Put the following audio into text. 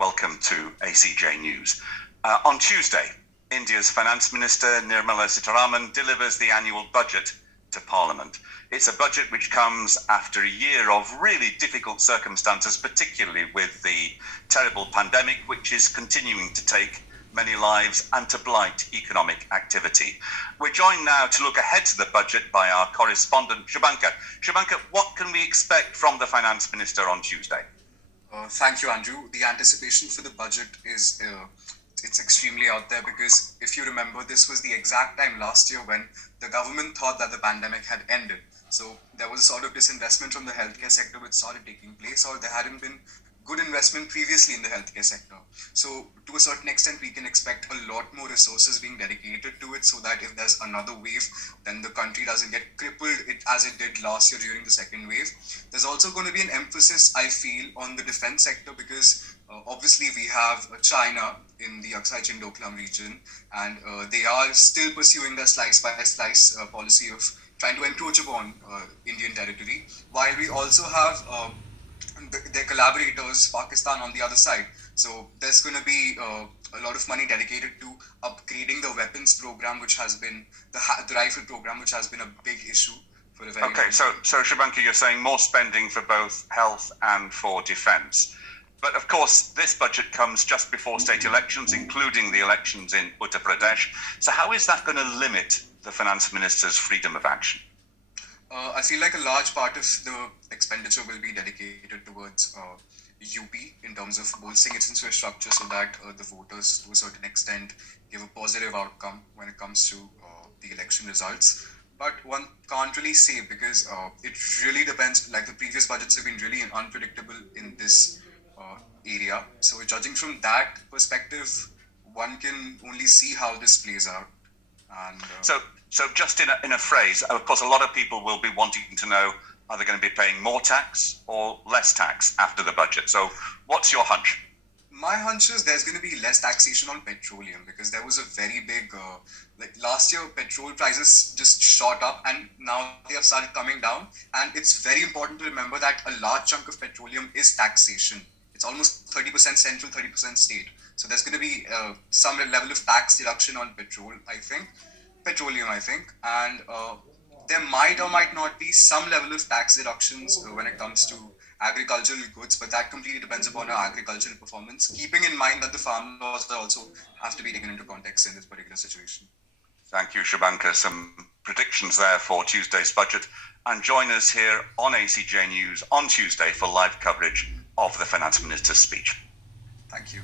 welcome to ACJ News. On Tuesday, India's Finance Minister Nirmala Sitharaman delivers the annual budget to Parliament. It's a budget which comes after a year of really difficult circumstances, particularly with the terrible pandemic, which is continuing to take many lives and to blight economic activity. We're joined now to look ahead to the budget by our correspondent, Shubhankar. Shubhankar, what can we expect from the Finance Minister on Tuesday? Thank you, Andrew. The anticipation for the budget is it's extremely out there because if you remember, this was the exact time last year when the government thought that the pandemic had ended. So there was a sort of disinvestment from the healthcare sector which started taking place, or there hadn't been good investment previously in the healthcare sector. So to a certain extent, we can expect a lot more resources being dedicated to it so that if there's another wave, then the country doesn't get crippled as it did last year during the second wave. There's also going to be an emphasis, I feel, on the defense sector because obviously we have China in the Aksai Chin-Doklam region, and they are still pursuing their slice-by-slice policy of trying to encroach upon Indian territory, while we also have their collaborators, Pakistan, on the other side. So there's going to be a lot of money dedicated to upgrading the weapons program, which has been the rifle program, which has been a big issue for a very long time. So Shubhankar, you're saying more spending for both health and for defence. But of course, this budget comes just before state elections, including the elections in Uttar Pradesh. So how is that going to limit the Finance Minister's freedom of action? I feel like a large part of the expenditure will be dedicated towards UP in terms of bolstering its infrastructure so that the voters, to a certain extent, give a positive outcome when it comes to the election results. But one can't really say because it really depends. Like the previous budgets have been really unpredictable in this area. So judging from that perspective, one can only see how this plays out. And So just in a phrase, of course, a lot of people will be wanting to know, are they going to be paying more tax or less tax after the budget? So what's your hunch? My hunch is there's going to be less taxation on petroleum because there was a very big, like last year, petrol prices just shot up and now they have started coming down. And it's very important to remember that a large chunk of petroleum is taxation. It's almost 30% central, 30% state. So there's going to be some level of tax deduction on petroleum, I think, and there might or might not be some level of tax deductions when it comes to agricultural goods, but that completely depends upon our agricultural performance, keeping in mind that the farm laws also have to be taken into context in this particular situation. Thank you, Shubhankar. Some predictions there for Tuesday's budget. And join us here on ACJ News on Tuesday for live coverage of the Finance Minister's speech. Thank you.